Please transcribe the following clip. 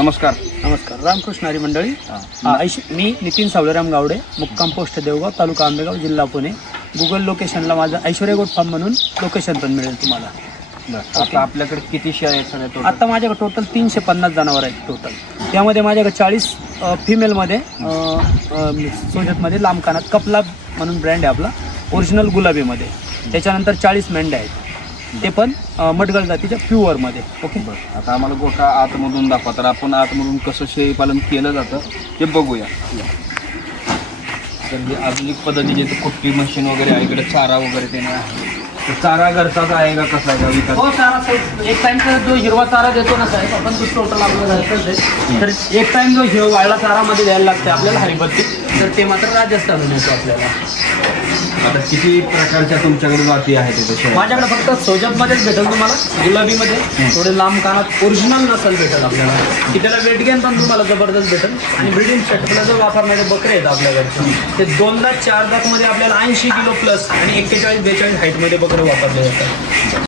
नमस्कार. नमस्कार. रामकृष्ण हरी मंडळी. मी नितीन सावळेराम गावडे, मुक्काम पोस्ट देवगाव, तालुका आंबेगाव, जिल्हा पुणे. गुगल लोकेशनला माझं ऐश्वर्या गोट फार्म म्हणून लोकेशन पण मिळेल तुम्हाला. आता आपल्याकडे किती शेळ्या आहेत सगळ्या? आता माझ्याकडे टोटल 350 जनावर आहेत टोटल. त्यामध्ये माझ्याकडे 40 फिमेलमध्ये सोजतमध्ये लांब कानात कपला म्हणून ब्रँड आहे आपला, ओरिजिनल गुलाबीमध्ये. त्याच्यानंतर 40 मेंढ्या आहेत, ते पण मडगळ जातीच्या प्युअरमध्ये. ओके. आता आम्हाला गोठा आतमधून दाखवा, तर आपण आतमधून कसं शेळी पालन केलं जातं ते बघूया. तर ही आधुनिक पद्धतीचे कुट्टी मशीन वगैरे आहे, इकडे चारा वगैरे ते नाही आहे. तर चारा घरचाच आहे का कसा आहे का विकत? हो, चारा एक टाइमचा जो हिरवा चारा देतो ना साहेब आपण, तो टोटल आपल्याला घरचाच आहे. तर एक टाइम जो वाळला चारामध्ये द्यायला लागते आपल्याला हरिभक्ती, तर ते मात्र राजस्थानून येतो आपल्याला. आता किती प्रकारच्या तुमच्याकडे जाती आहेत तिथे शेळ्या? माझ्याकडे फक्त सोजतमध्येच भेटेल तुम्हाला, गुलाबीमध्ये थोडे लांब कानात ओरिजिनल नसल भेटेल आपल्याला, की त्याला वेट गेन पण तुम्हाला जबरदस्त भेटेल. आणि ब्रिडिंग सेटअपला जो वापरणारे बकरे आहेत आपल्याकडे, ते 2 दात 4 दातमध्ये आपल्याला 80 किलो प्लस आणि 41-42 हाईटमध्ये बकरे वापरले जातात.